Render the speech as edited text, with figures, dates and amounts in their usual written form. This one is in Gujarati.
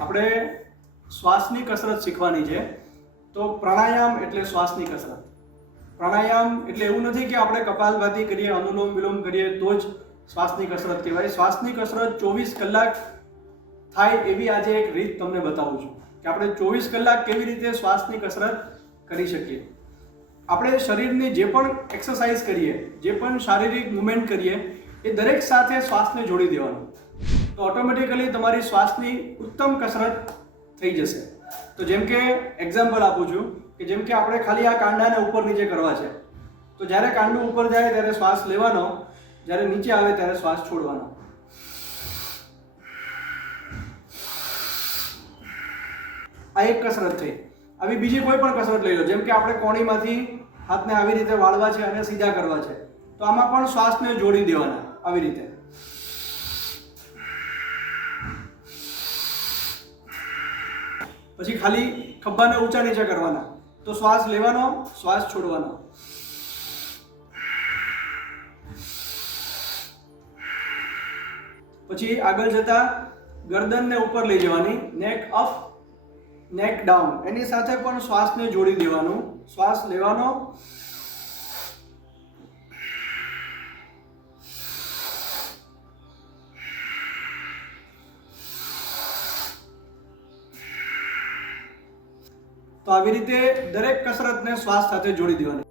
આપણે શ્વાસની કસરત શીખવાની છે. તો પ્રાણાયામ એટલે શ્વાસની કસરત. પ્રાણાયામ એટલે એવું નથી કે આપણે કપાલભાતિ કરીએ, અનુલોમ વિલોમ કરીએ તો જ શ્વાસની કસરત કહેવાય. શ્વાસની કસરત 24 કલાક થાય એવી આજે એક રીત તમને બતાવું છું કે આપણે 24 કલાક કેવી રીતે શ્વાસની કસરત કરી શકીએ. આપણે શરીરની જે પણ એક્સરસાઇઝ કરીએ, જે પણ શારીરિક મુવમેન્ટ કરીએ, એ દરેક સાથે શ્વાસને જોડી દેવાનું. તો ઓટોમેટિકલી તમારી શ્વાસની ઉત્તમ કસરત થઈ જશે. તો જેમ કે એક્ઝામ્પલ આપું છું કે જેમ કે આપણે ખાલી આ કાંડાને ઉપર નીચે કરવા છે, તો જ્યારે કાંડું ઉપર જાય ત્યારે શ્વાસ લેવાનો, જ્યારે નીચે આવે ત્યારે શ્વાસ છોડવાનો. આ એક કસરત થઈ. આવી બીજી કોઈ પણ કસરત લઈ લો, જેમ કે આપણે કોણીમાંથી હાથને આવી રીતે વાળવા છે અને સીધા કરવા છે, તો આમાં પણ શ્વાસને જોડી દેવાના આવી રીતે. પછી ખાલી ખભાને ઊંચા નીચે કરવાના, તો શ્વાસ લેવાનો, શ્વાસ છોડવાનો. પછી આગળ જતા ગરદનને ઉપર લઈ જવાની, નેક અપ નેક ડાઉન, એની સાથે પણ શ્વાસને જોડી દેવાનું. શ્વાસ લેવાનો, તો આવી રીતે દરેક કસરતને શ્વાસ સાથે જોડી દેવાની.